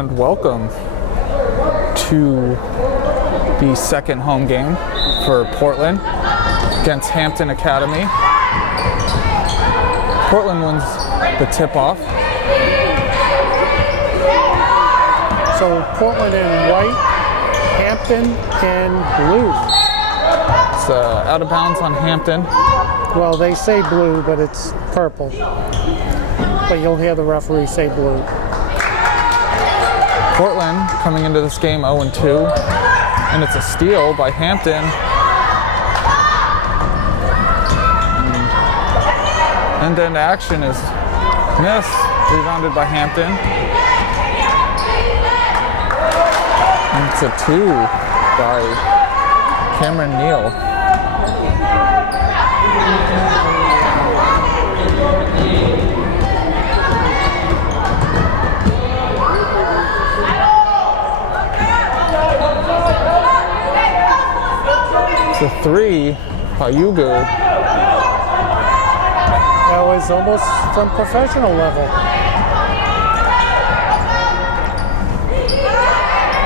And welcome to the second home game for Portland against Hampden Academy. Portland wins the tip-off. So Portland in white, Hampden in blue. It's out of bounds on Hampden. Well, they say blue, but it's purple. But you'll hear the referee say blue. Portland coming into this game 0-2, and it's a steal by Hampden. And then action is missed, rebounded by Hampden. And it's a 2 by Cameron Neal. It's a 3 by Yugu. That was almost from professional level.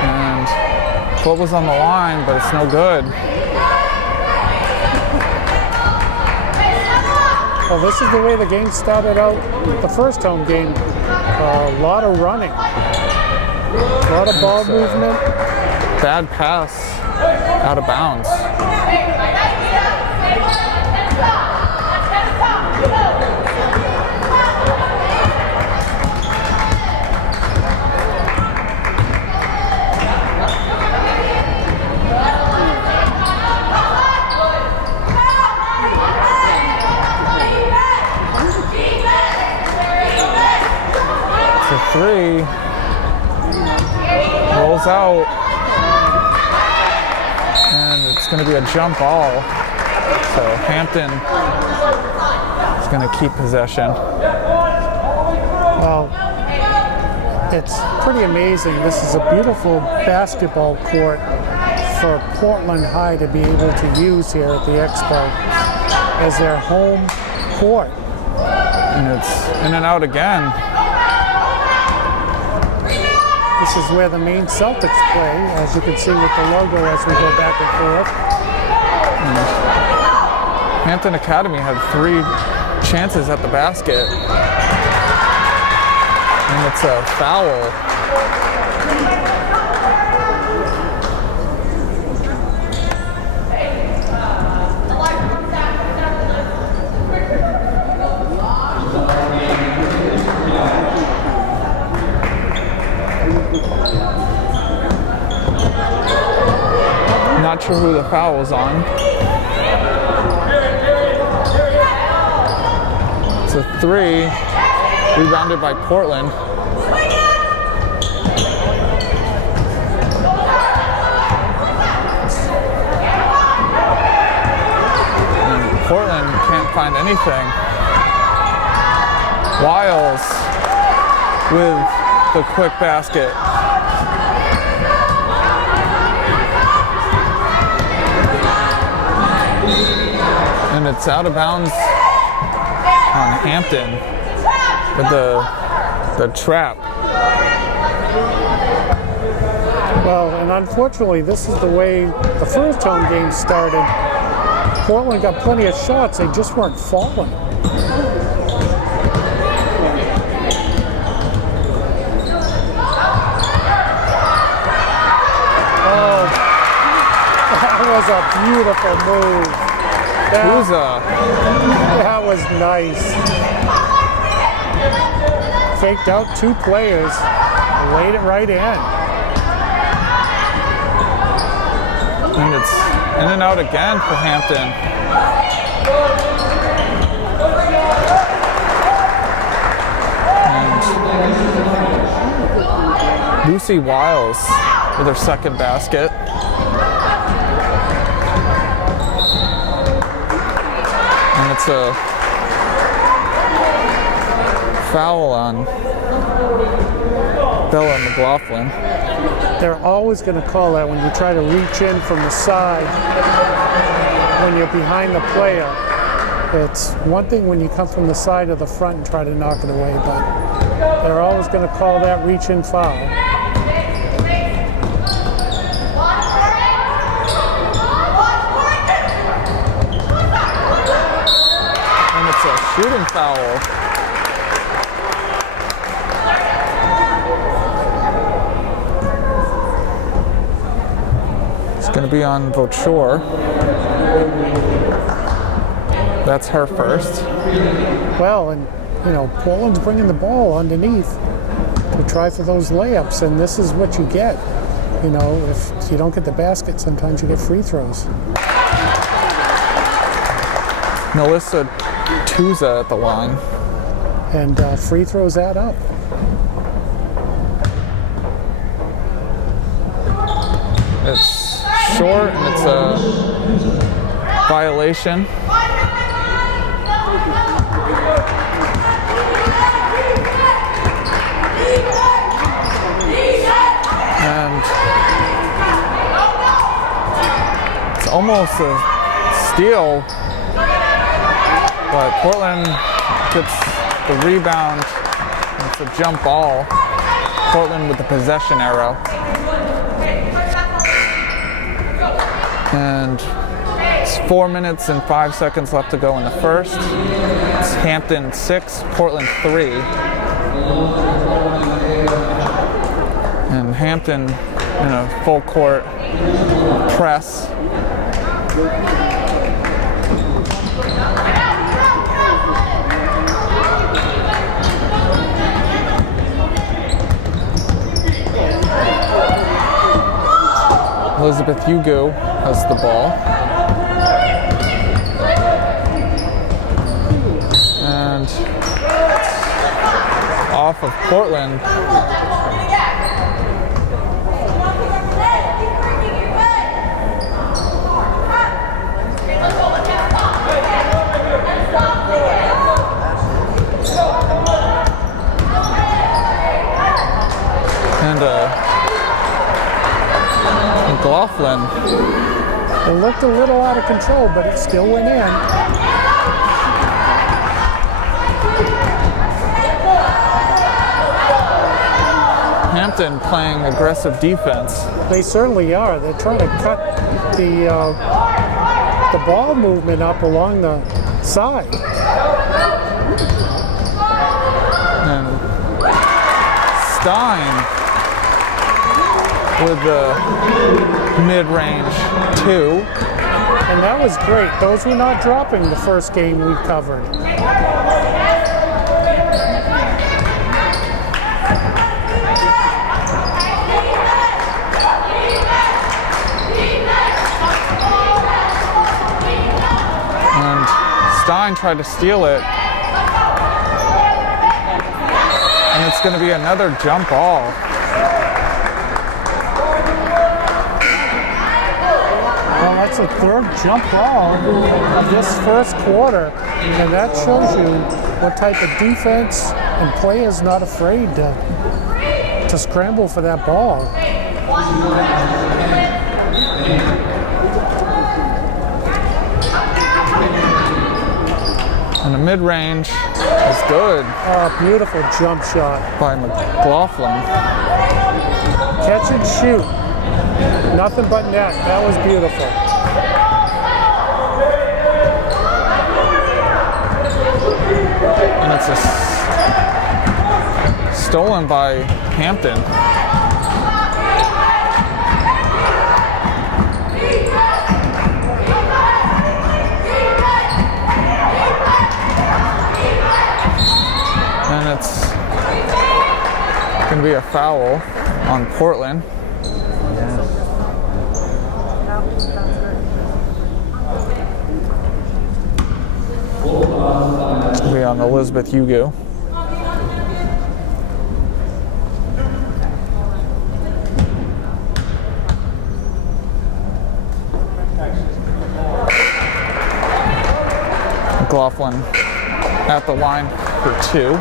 And what was on the line, but it's no good. Well, this is the way the game started out the first home game. A lot of running. A lot of ball movement. Bad pass out of bounds. It's a 3. Rolls out. And it's going to be a jump ball. So Hampden is going to keep possession. Well, It's pretty amazing. This is a beautiful basketball court for Portland High to be able to use here at the Expo as their home court. And it's in and out again. This is where the Maine Celtics play, as you can see with the logo as we go back and forth. Hampden Academy had 3 chances at the basket. And it's a foul. Not sure who the foul was on. It's a 3, rebounded by Portland. And Portland can't find anything. Wiles with the quick basket. And it's out of bounds on Hampden with the trap. Well, and unfortunately, this is the way the first home game started. Portland got plenty of shots, they just weren't falling. Oh, that was a beautiful move. That was nice. Faked out 2 players, laid it right in. And it's in and out again for Hampden. And Lucy Wiles with her second basket. And it's a foul on Bella McLaughlin. They're always going to call that when you try to reach in from the side when you're behind the player. It's one thing when you come from the side or the front and try to knock it away, but they're always going to call that reach-in foul. And it's a shooting foul. Going to be on Vauchor. That's her first. Well, and you know, Portland's bringing the ball underneath to try for those layups, and this is what you get. You know, if you don't get the basket, sometimes you get free throws. Melissa Tuza at the line. And free throws add up. It's short and it's a violation. And it's almost a steal, but Portland gets the rebound. It's a jump ball. Portland with the possession arrow. And it's 4 minutes and 5 seconds left to go in the first. It's Hampden 6, Portland 3. And Hampden in a full court press. Elizabeth Hugo has the ball. And off of Portland. McLaughlin. It looked a little out of control, but it still went in. Hampden playing aggressive defense. They certainly are. They're trying to cut the ball movement up along the side. And Stein with the mid-range 2. And that was great. Those were not dropping the first game we covered. And Stein tried to steal it. And it's going to be another jump ball. Well, that's a third jump ball of this first quarter, and that shows you what type of defense and players not afraid to scramble for that ball. And the mid-range is good Oh, beautiful jump shot. by McLaughlin. Catch and shoot. Nothing but net. That was beautiful. And it's stolen by Hampden. And it's going to be a foul on Portland. It'll be on Elizabeth Hugo. McLaughlin at the line for 2.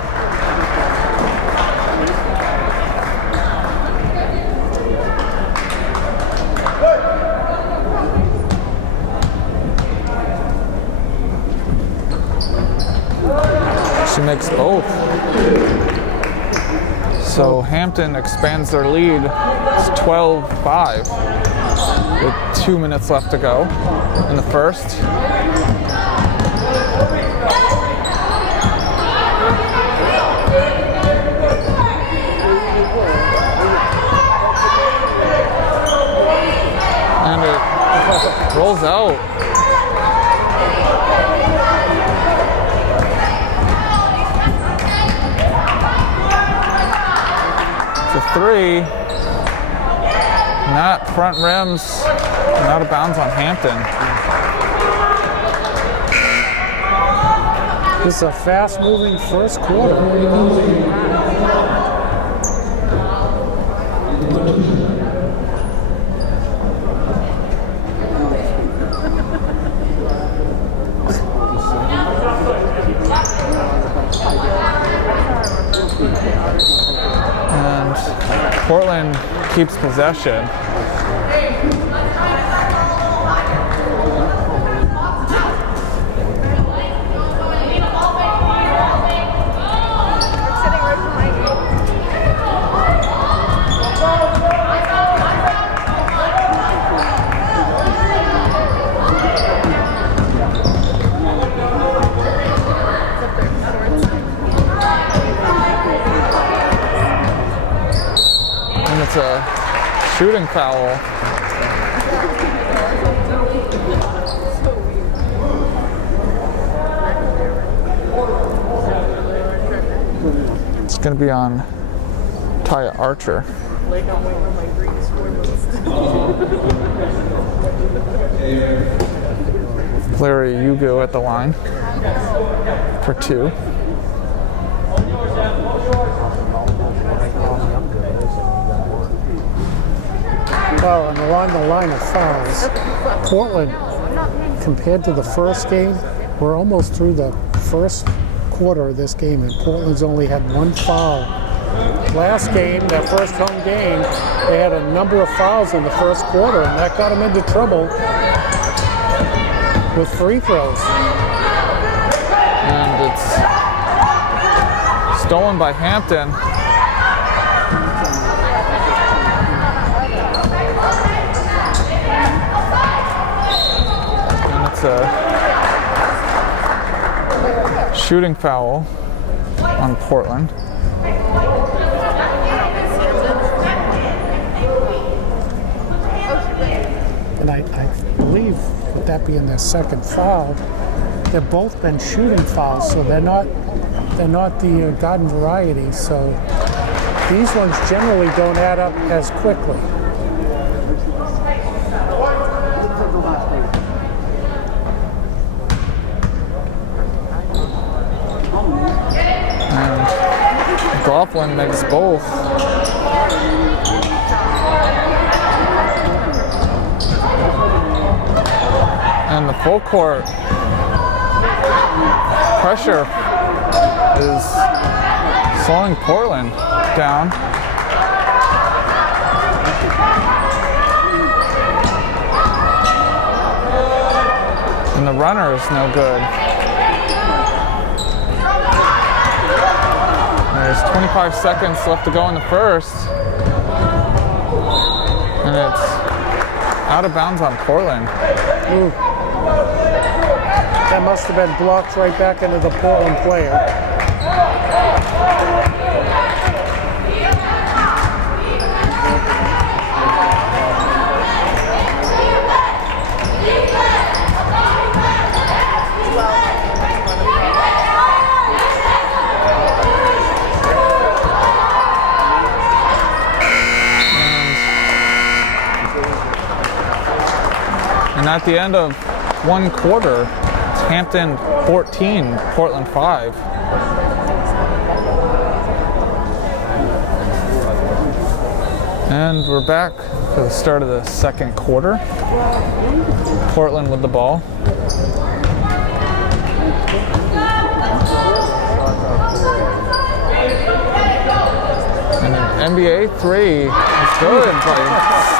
She makes both. So Hampden expands their lead. It's 12-5 with 2 minutes left to go in the first. And it rolls out. It's a 3. Not front rims, and out of bounds on Hampden. This is a fast-moving first quarter. And Portland keeps possession. And it's a shooting foul. It's going to be on Taya Archer. Larry Hugo at the line for 2. Well, and along the line of fouls, Portland, compared to the first game, we're almost through the first quarter of this game, and Portland's only had 1 foul last game, that first home game, they had a number of fouls in the first quarter, and that got them into trouble with free throws. And it's stolen by Hampden. And it's a shooting foul on Portland. And I believe, with that being their second foul, they've both been shooting fouls, so they're not the garden variety. So these ones generally don't add up as quickly. And Gofflin makes both. And the full court pressure is slowing Portland down. And the runner is no good. There's 25 seconds left to go in the first. And it's out of bounds on Portland. Ooh. That must have been blocked right back into the Portland player. And at the end of one quarter, it's Hampden 14, Portland 5. And we're back for the start of the second quarter. Portland with the ball. And an NBA three is good by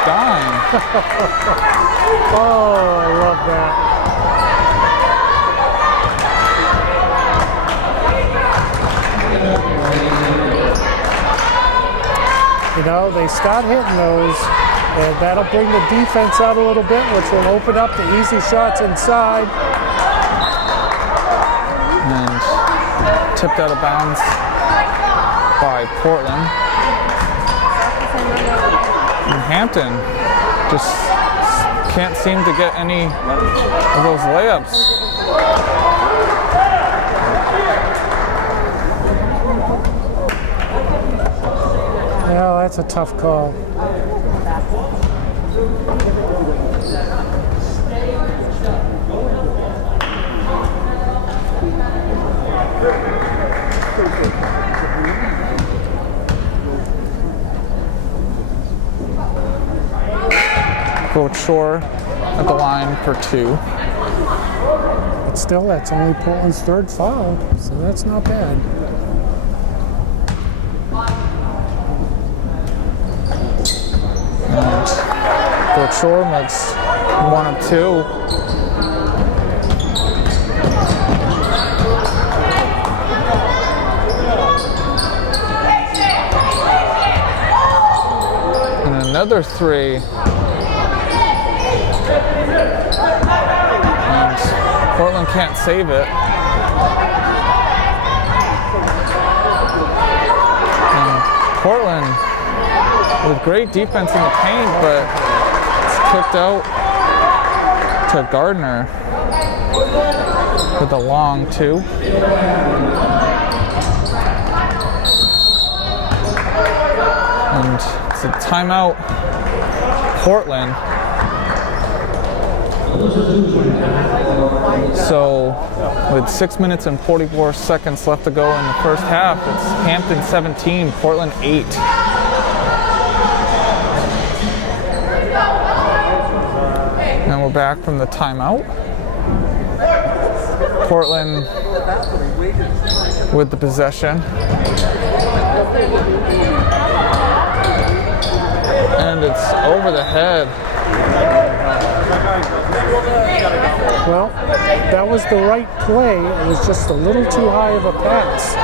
Stein. Oh, I love that. You know, they start hitting those, and that'll bring the defense out a little bit, which will open up the easy shots inside. And tipped out of bounds by Portland. And Hampton just can't seem to get any of those layups. Well, that's a tough call. Coach Shore at the line for two. But still, that's only Portland's third foul, so that's not bad. And Coach Shore makes one of two. And another three. And Portland can't save it. And Portland with great defense in the paint, but it's kicked out to Gardner with a long two. And it's a timeout, Portland. So with 6 minutes and 44 seconds left to go in the first half, it's Hampden 17, Portland 8. And we're back from the timeout. Portland with the possession. And it's over the head. Well, that was the right play. It was just a little too high of a pass.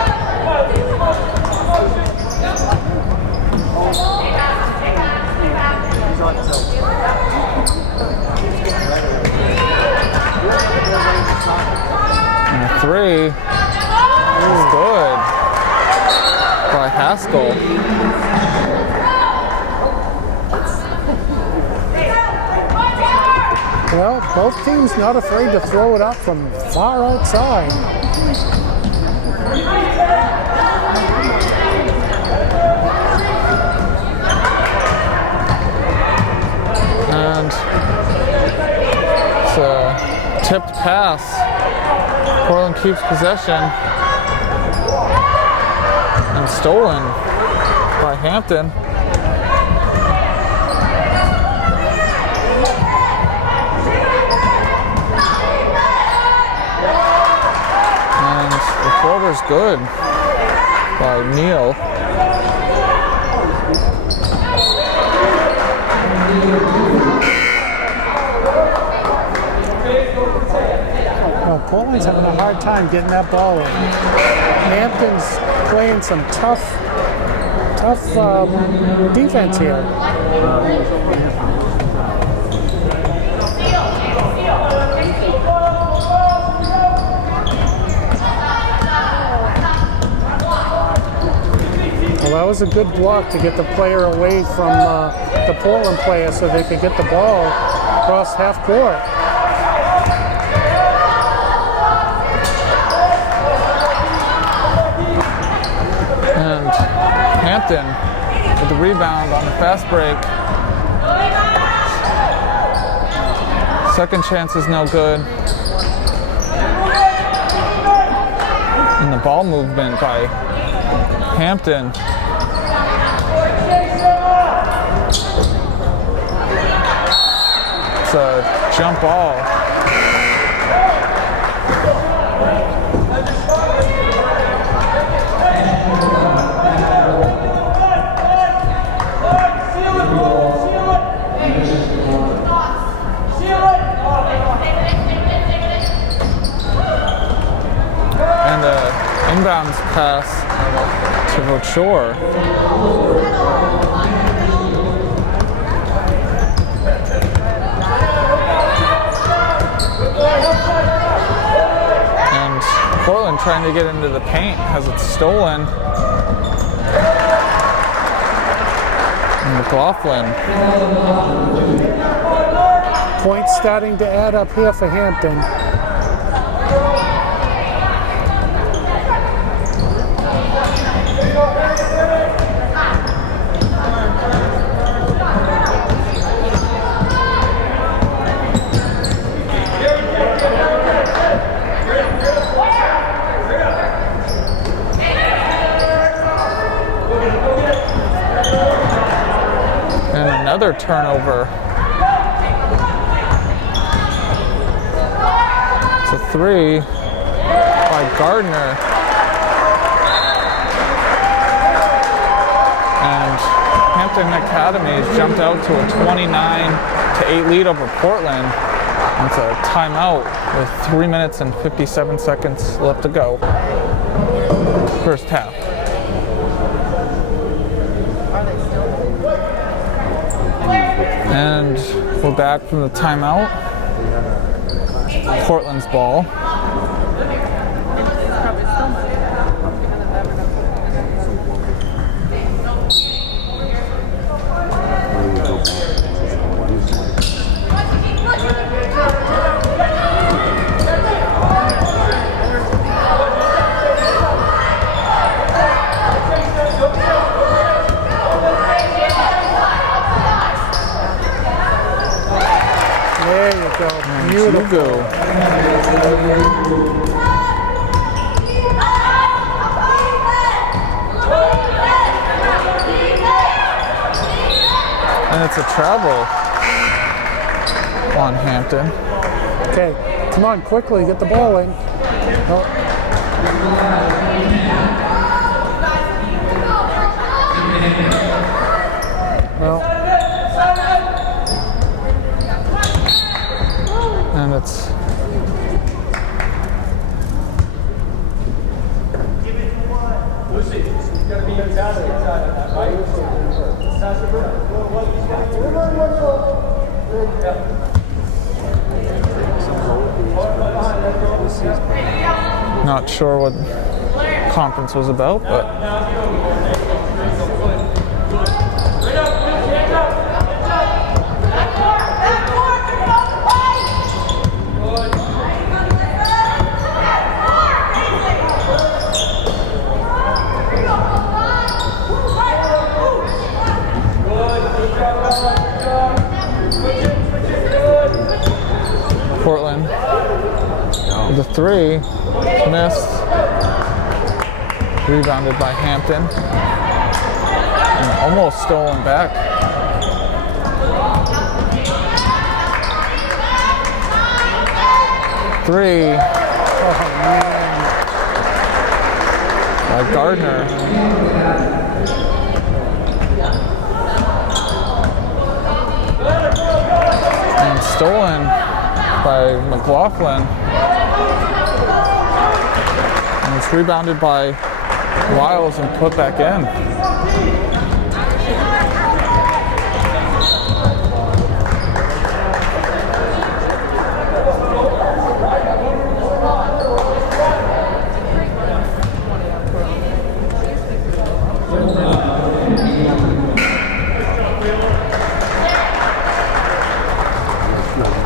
And a three is good by Haskell. Well, both teams not afraid to throw it up from far outside. And it's a tipped pass. Portland keeps possession. And stolen by Hampden. And the floater's good by Neal. Well, Portland's having a hard time getting that ball in. Hampton's playing some tough defense here. Well, that was a good block to get the player away from the Portland player so they could get the ball across half court. And Hampden with the rebound on the fast break. Second chance is no good. And the ball movement by Hampden. It's a jump ball. And an inbounds pass to Vochor. And Portland trying to get into the paint has it stolen. And McLaughlin. Points starting to add up here for Hampton. And another turnover. It's a three by Gardner. And Hampton Academy has jumped out to a 29-8 lead over Portland. And it's a timeout with 3 minutes and 57 seconds left to go. First half. And we're back from the timeout. Portland's ball. There you go. Beautiful. And it's a travel on Hampton. Okay, come on, quickly, get the ball in. Oh. Well, and it's not sure what conference was about, but Portland with a three, missed, rebounded by Hampden, and almost stolen back. Three by Gardner. And stolen by McLaughlin. And it's rebounded by Wiles and put back in.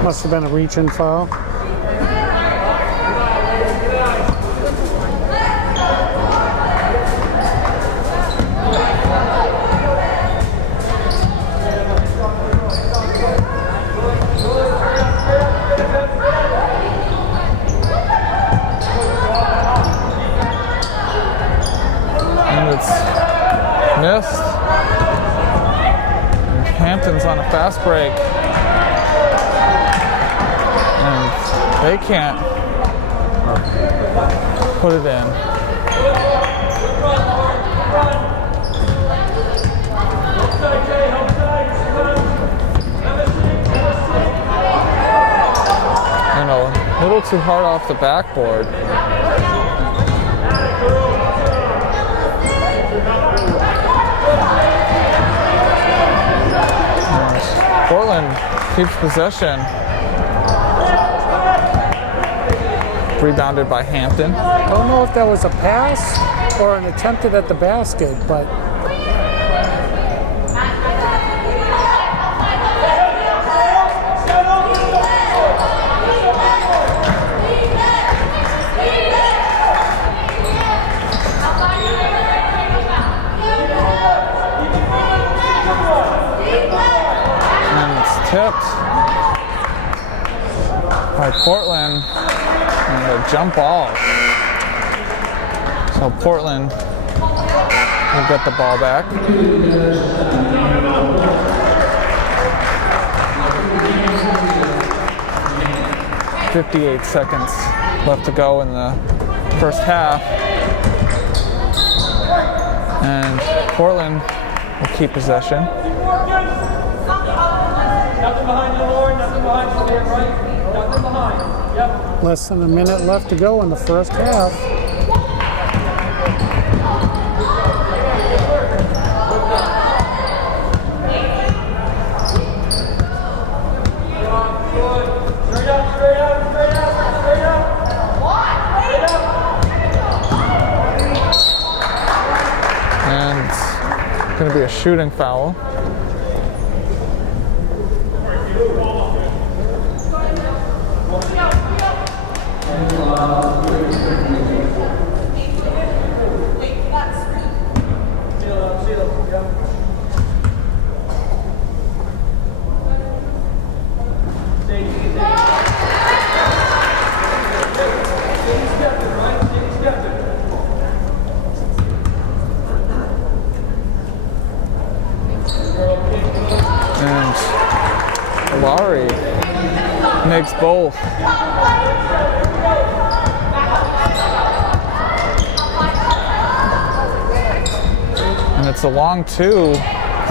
must have been a reach-in foul. And it's missed. And Hampton's on a fast break. And they can't put it in. And a little too hard off the backboard. And Portland keeps possession. Rebounded by Hampton. I don't know if that was a pass or an attempted at the basket, but and it's tipped by Portland. And a jump ball. So Portland will get the ball back. .58 seconds left to go in the first half. And Portland will keep possession. Nothing behind you, Lord. Nothing behind you, Lord, right? Nothing behind. Yep. less than a minute left to go in the first half. And it's going to be a shooting foul. And Lowry makes both. And it's a long two.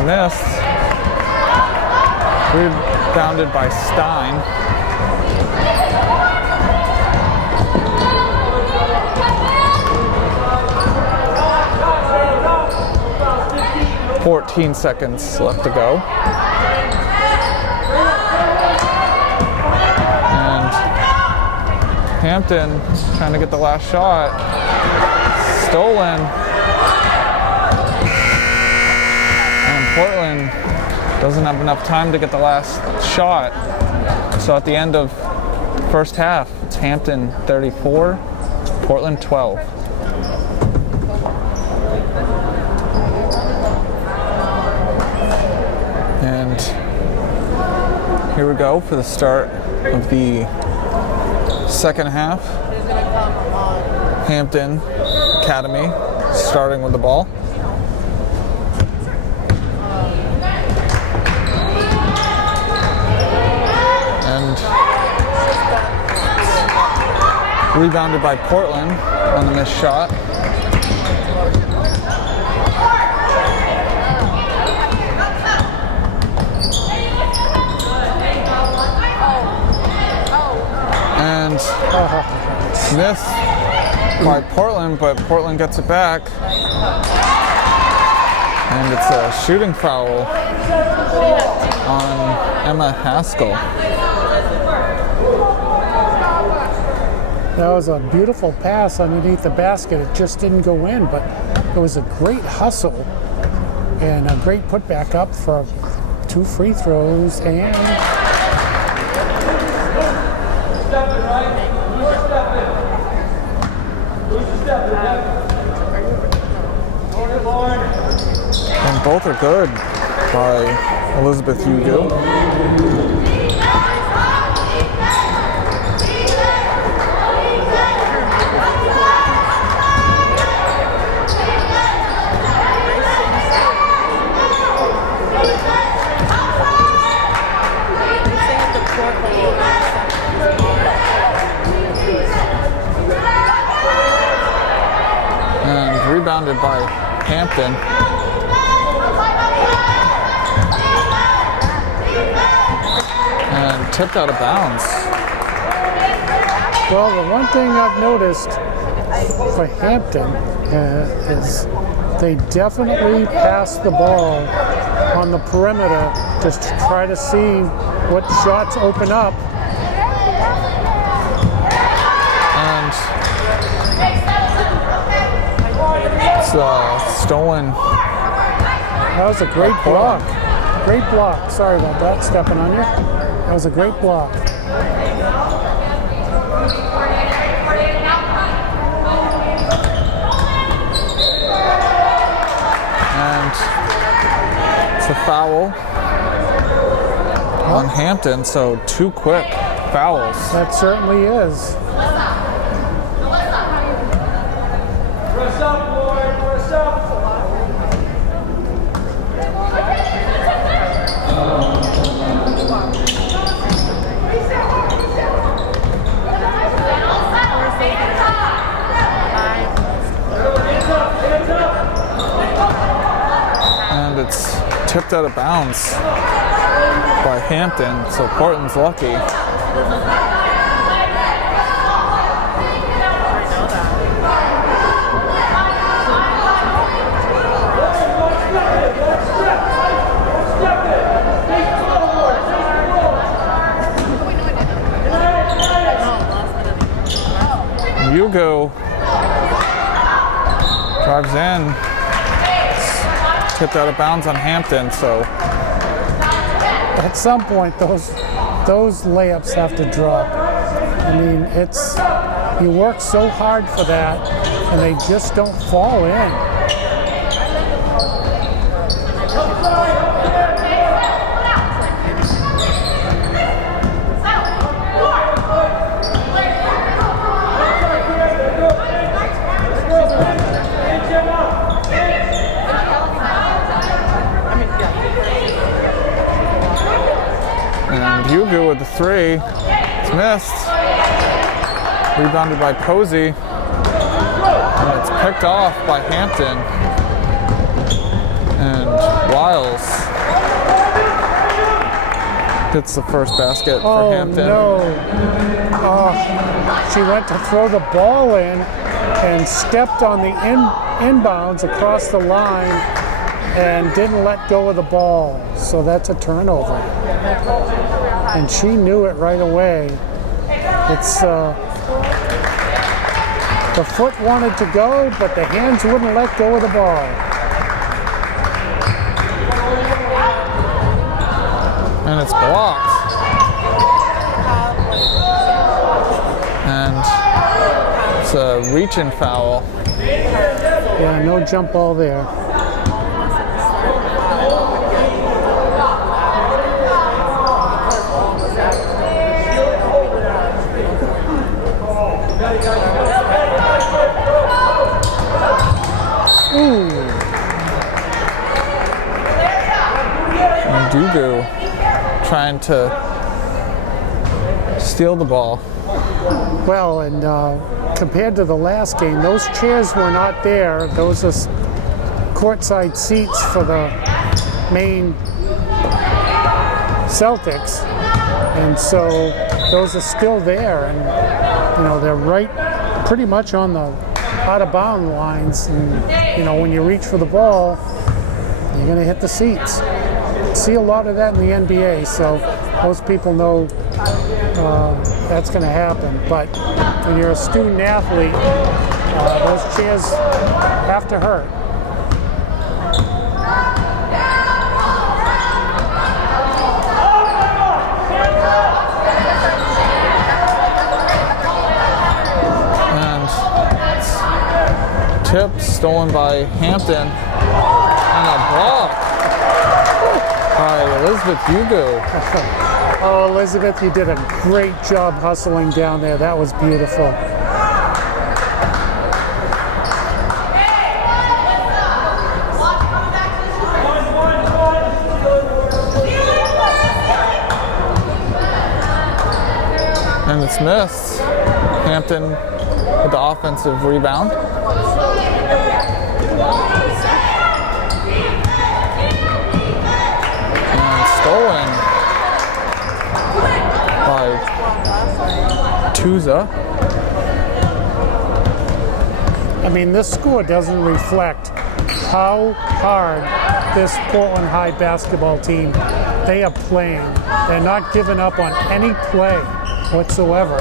Missed. Rebounded by Stein. "14 seconds left to go." And Hampden trying to get the last shot. Stolen. And Portland doesn't have enough time to get the last shot. So at the end of first half, it's Hampden 34, Portland 12. And here we go for the start of the second half. Hampden Academy starting with the ball. And rebounded by Portland on the missed shot. And missed by Portland, but Portland gets it back. And it's a shooting foul on Emma Haskell. That was a beautiful pass underneath the basket. It just didn't go in, but it was a great hustle and a great putback up for 2 free throws. And both are good by Elizabeth Hugo. And rebounded by Hampden. And tipped out of bounds. well, the one thing I've noticed for Hampden is they definitely pass the ball on the perimeter just to try to see what shots open up. And it's stolen. That was a great block. Great block. Sorry about that, stepping on you. That was a great block. And it's a foul on Hampden, so 2 quick fouls. That certainly is. Press up, Lord, press up. And it's tipped out of bounds by Hampden, so Portland's lucky. Hugo drives in, tipped out of bounds on Hampden, so At some point, those layups have to drop. I mean, it's you work so hard for that, and they just don't fall in. and Hugo with the 3, it's missed. Rebounded by Posey, and it's picked off by Hampden. And Wiles hits the first basket for Oh Hampton. no. She went to throw the ball in and stepped on the inbounds across the line and didn't let go of the ball. So that's a turnover. And she knew it right away. It's the foot wanted to go, but the hands wouldn't let go of the ball. And it's blocked. And it's a reach-in foul. Yeah, no jump ball there. Ooh. And Dugu trying to steal the ball. Well, and compared to the last game, those chairs were not there. Those are courtside seats for the Maine Celtics, and so those are still there. And you know, they're right, pretty much on the out-of-bound lines. And you know, when you reach for the ball, you're going to hit the seats. See a lot of that in the NBA, so most people know that's going to happen. But when you're a student athlete, those chairs have to hurt. And tip stolen by Hampton, and a block by Elizabeth Dugu. Oh, Elizabeth, you did a great job hustling down there. That was beautiful. And it's missed. Hampton with the offensive rebound. And stolen by Tuza. I mean, this score doesn't reflect how hard this Portland High basketball team, they are playing. They're not giving up on any play whatsoever.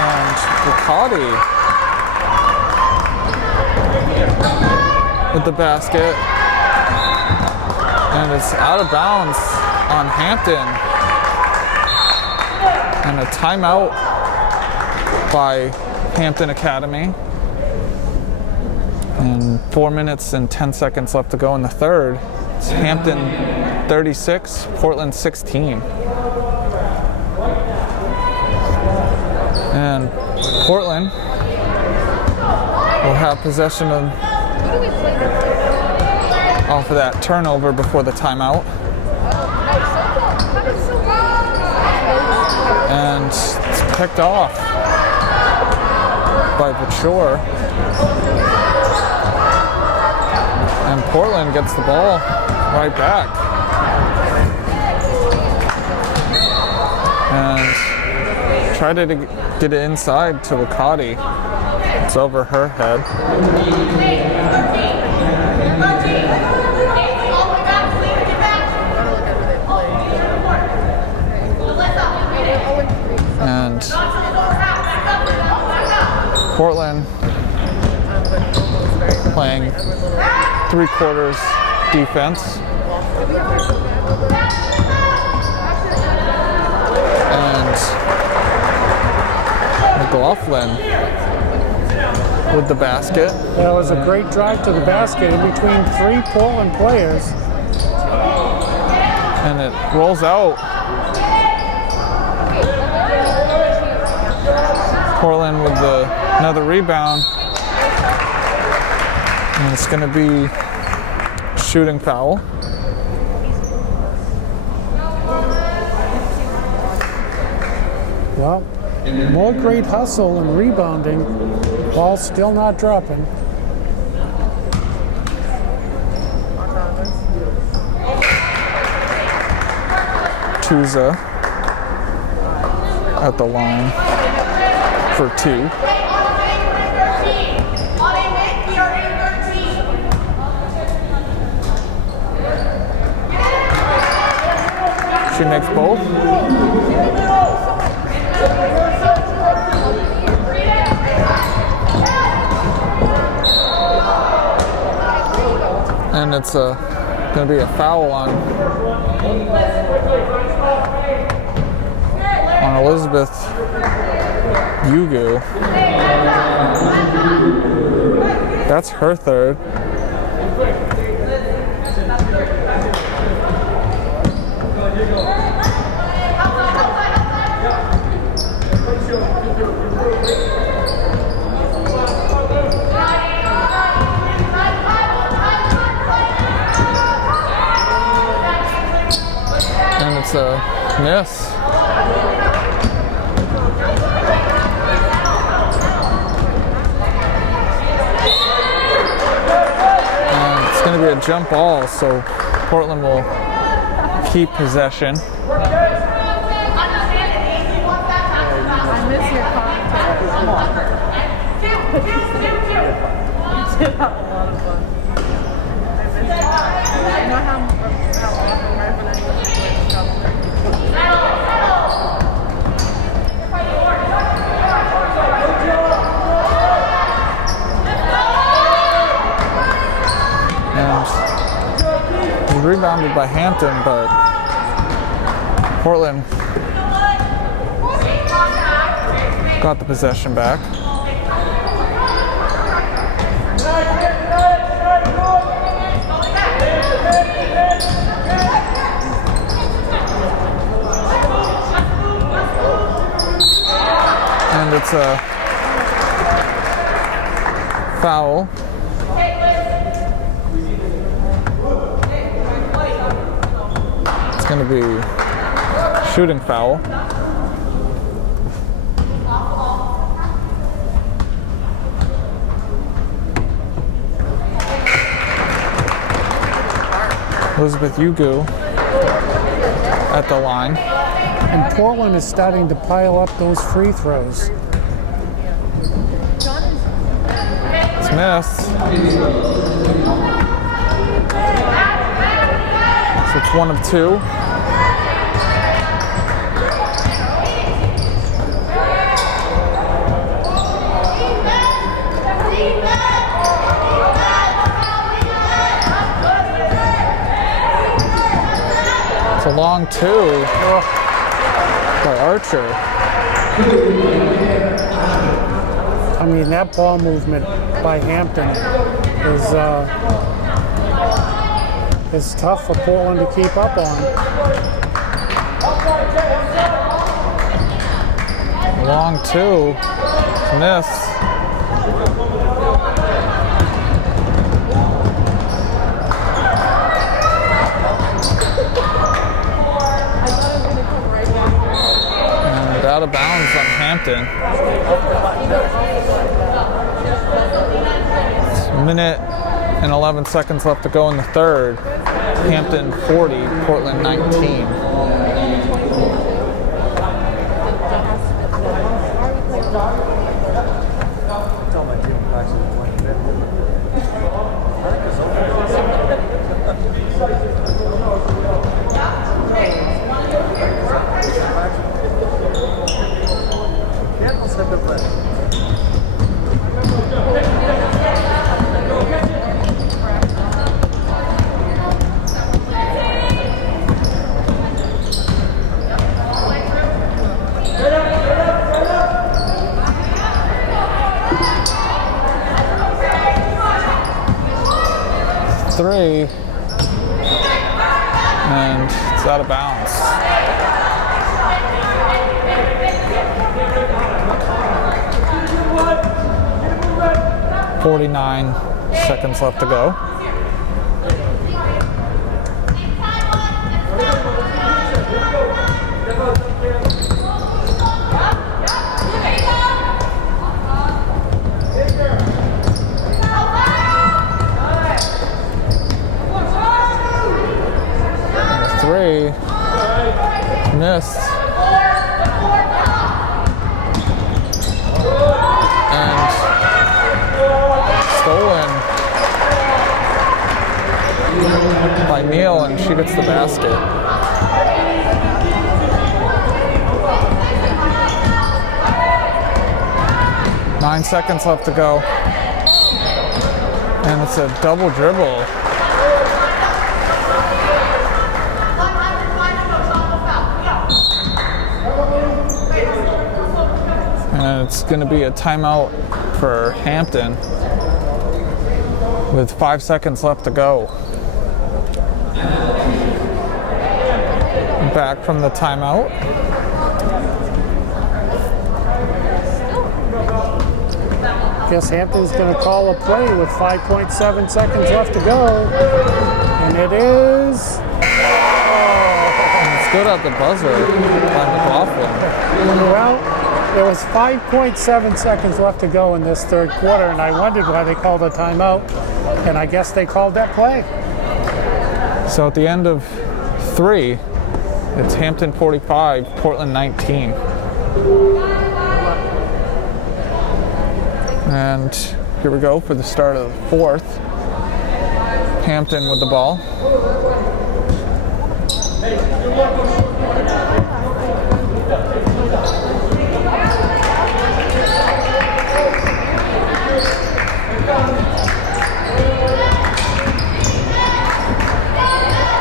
And Ducati with the basket. And it's out of bounds on Hampton. And a timeout by Hampton Academy. And 4 minutes and 10 seconds left to go in the third. It's Hampton 36, Portland 16. And Portland will have possession off of that turnover before the timeout. And it's picked off by Vachor. And Portland gets the ball right back. And tried to get it inside to Ducati. It's over her head. And Portland playing 3/4 defense. And McLaughlin with the basket. That was a great drive to the basket in between three Portland players. And it rolls out. Portland with another rebound. And it's going to be shooting foul. Well, More great hustle and rebounding. Ball still not dropping. Tuza at the line for 2. She makes both. And it's going to be a foul on Elizabeth Yugu. That's her third. And it's a miss. And it's going to be a jump ball, so Portland will keep possession. I miss your commentary. You did have a lot of fun. I know how often Marvin and I used to play And he's rebounded by Hampden, but Portland got the possession back. And it's a foul. It's going to be shooting foul. Elizabeth Yugu at the line. And Portland is starting to pile up those free throws. It's missed. So it's 1 of 2. It's a long 2 by Archer. I mean, that ball movement by Hampden is tough for Portland to keep up on. Long 2. Miss. And out of bounds on Hampden. It's a minute and 11 seconds left to go in the third. Hampden 40, Portland 19. Three, and it's out of bounds. .49 seconds left to go. three. Missed. And stolen by Neal, and she gets the basket. Nine seconds left to go. And it's a double dribble. And it's going to be a timeout for Hampden with 5 seconds left to go. Back from the timeout. Guess Hampton's going to call a play with 5.7 seconds left to go. And it is... It's good at the buzzer by McLaughlin. Well, there was 5.7 seconds left to go in this third quarter, and I wondered why they called a timeout, and I guess they called that play. So at the end of 3, it's Hampden 45, Portland 19. And here we go for the start of the fourth. Hampden with the ball.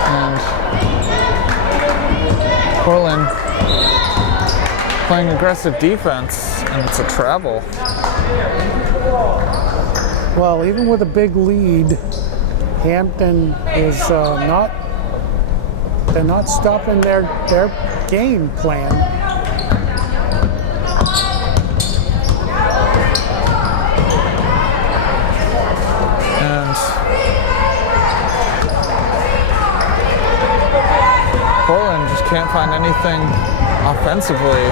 And Portland playing aggressive defense, and it's a travel. Well, even with a big lead, Hampden is they're not stopping their game plan. And Portland just can't find anything offensively.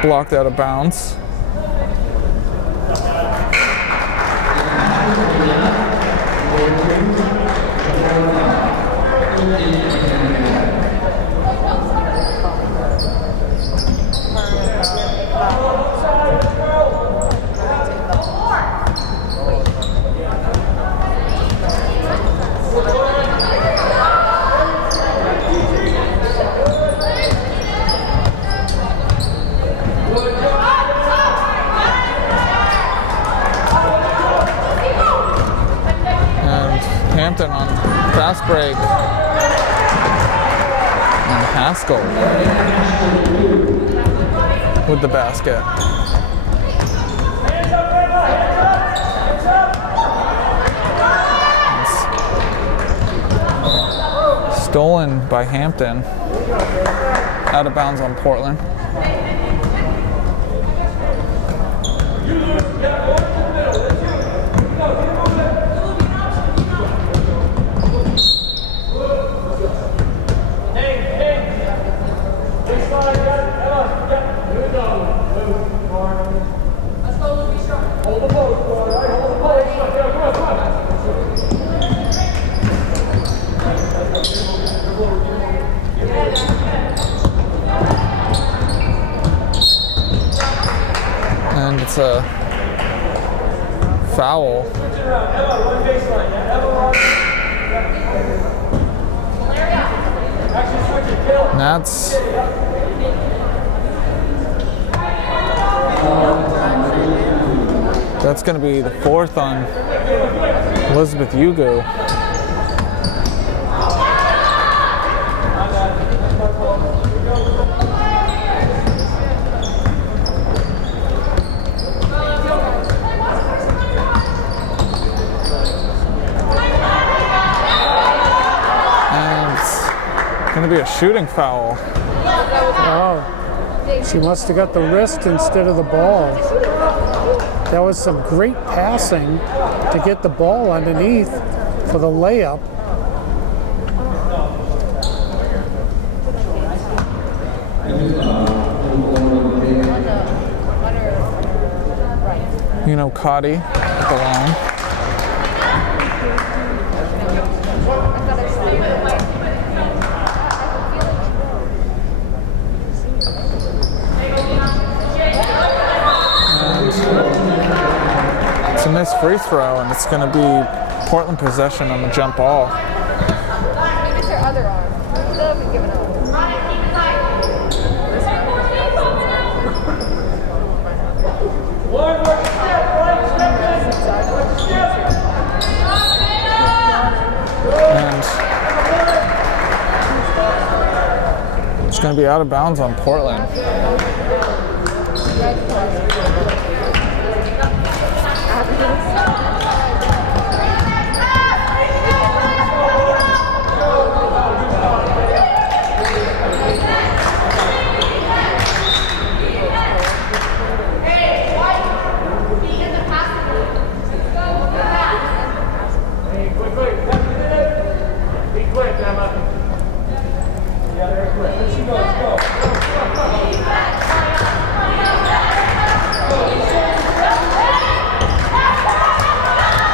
Blocked out of bounds. Hampden on fast break. And Haskell with the basket. It's stolen by Hampden. Out of bounds on Portland. And it's a foul. And that's going to be the fourth on Elizabeth Ugu. Going to be a shooting foul. Oh, she must have got the wrist instead of the ball. That was some great passing to get the ball underneath for the layup. You know, Cotty at the line. And it's a missed free throw, and it's going to be Portland possession on the jump ball. Maybe it's her other arm. Still haven't given up. One more step, one step, And it's going to be out of bounds on Portland.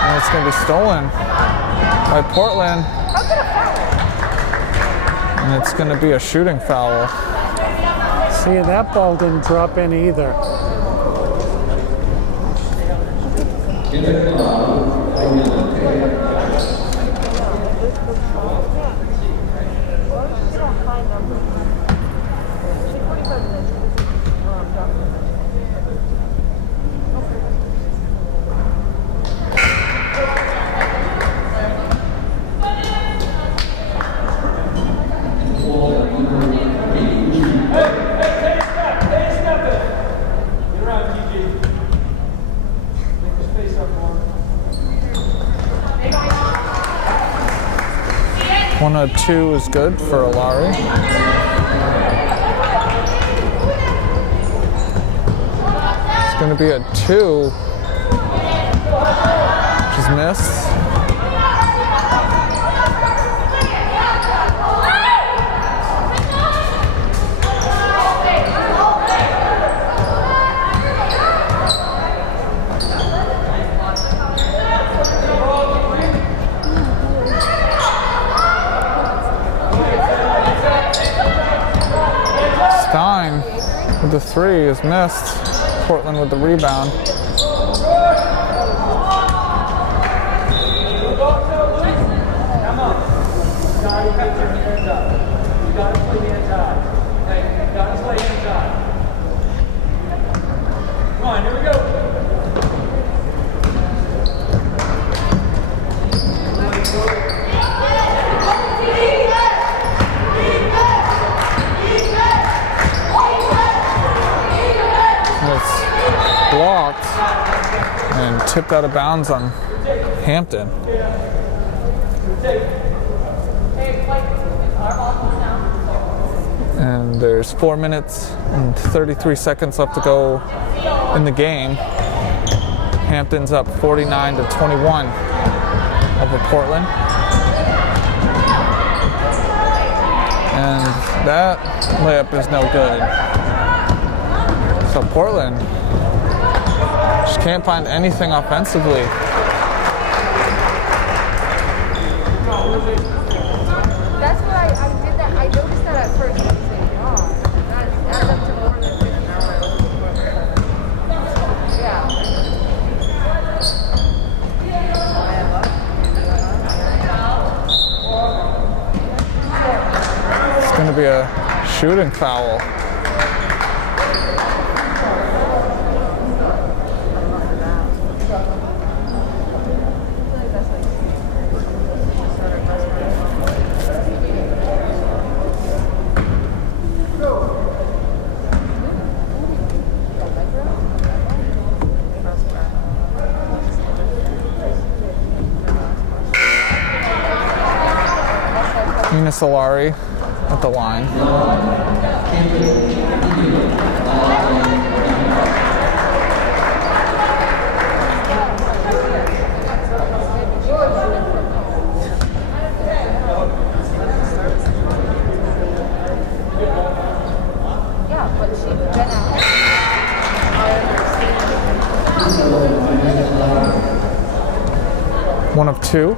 And it's going to be stolen by Portland. And it's going to be a shooting foul. See, that ball didn't drop in either. Get around, TG. Make the space up more. 102 is good for Olari. It's going to be a 2, which is missed. Stein with the 3 is missed. Portland with the rebound. Come on. You gotta cut your hands up. You gotta play hands out. Hey, you gotta play hands out. Come on, here we go. It's blocked and tipped out of bounds on Hampden. And there's 4 minutes and 33 seconds left to go in the game. Hampton's up 49-21 over Portland. And that layup is no good. So Portland just can't find anything offensively. That's what I did that. I noticed that at first. I was like, oh, that adds up to more than 50 hours. Yeah. It's going to be a shooting foul. Solari at the line. 2.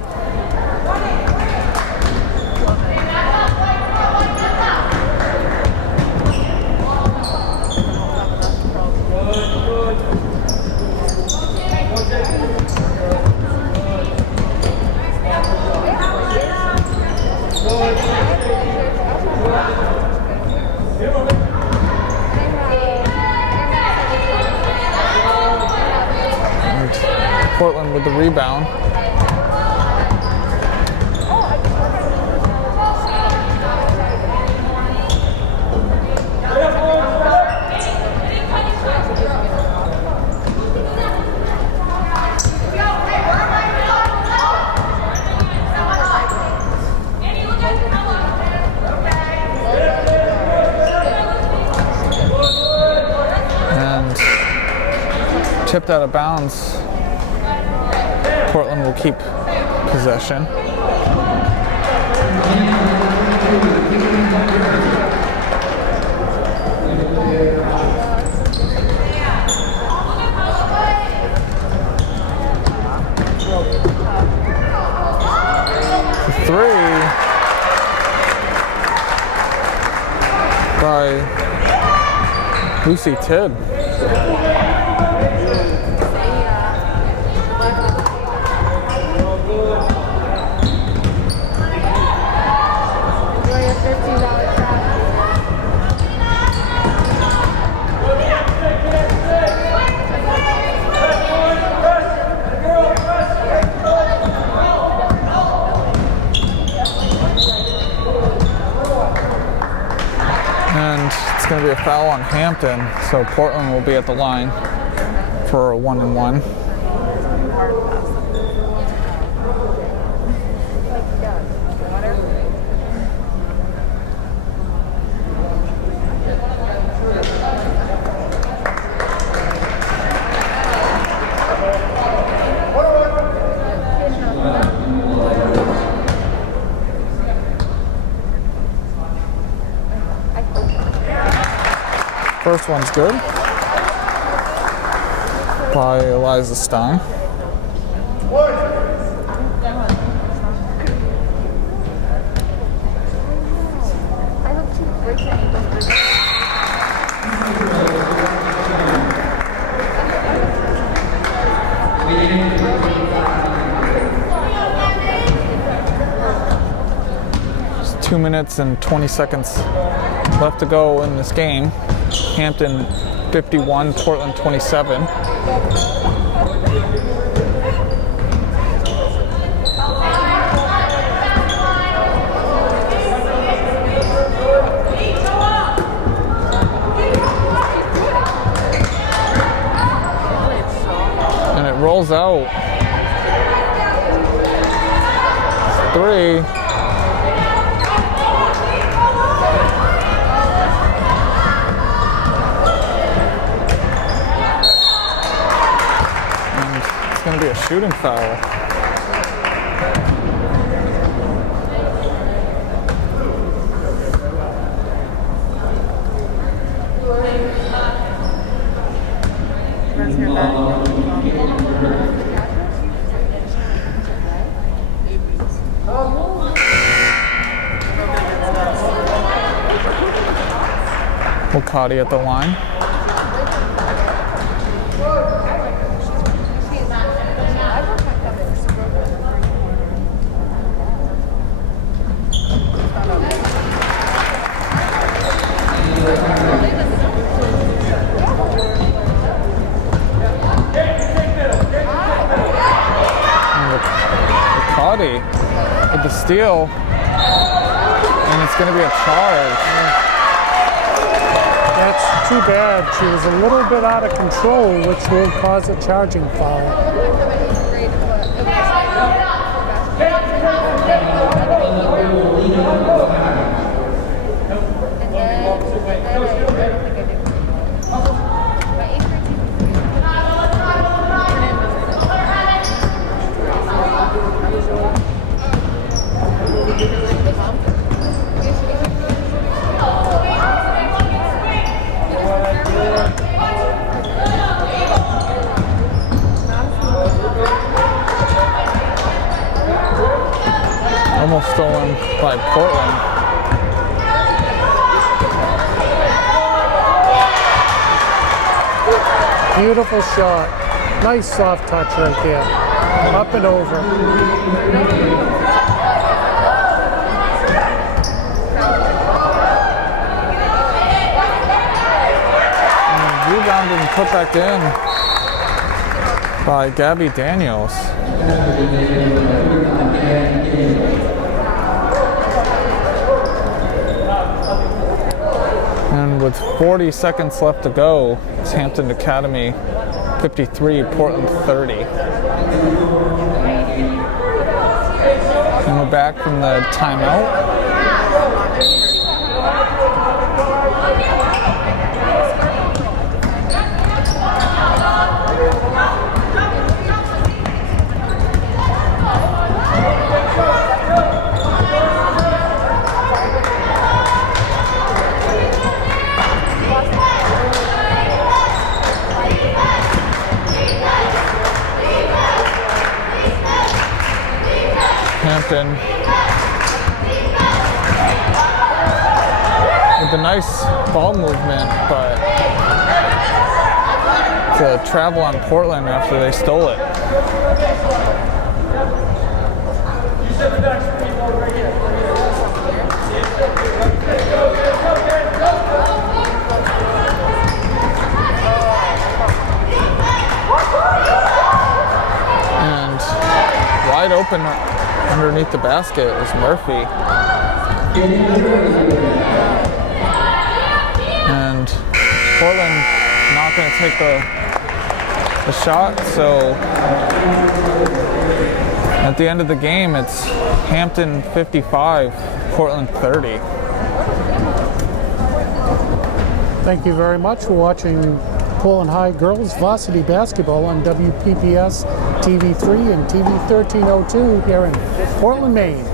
Portland with the rebound. And tipped out of bounds. Portland will keep possession. Three by Lucy Tidd. And it's going to be a foul on Hampden, so Portland will be at the line for a 1-and-1. First one's good by Eliza Stein. I hope she breaks her ankles. Just 2 minutes and 20 seconds left to go in this game. Hampden 51, Portland 27. And it rolls out. 3. Going to be a shooting foul. Wakati at the line. With the steal, and it's going to be a charge. That's too bad. She was a little bit out of control, which will cause a charging foul. Almost stolen by Portland. Beautiful shot. Nice soft touch right there. Up and over. Rebounded and put back in by Gabby Daniels. And with 40 seconds left to go, it's Hampden Academy 53, Portland 30. And we're back from the timeout. Hampden with a nice ball movement, but the travel on Portland after they stole it. And wide open underneath the basket is Murphy. And Portland not going to take the shot, so at the end of the game it's Hampden 55, Portland 30. Thank you very much for watching Portland High Girls Varsity Basketball on WPPS TV3 and TV 1302 here in Portland, Maine.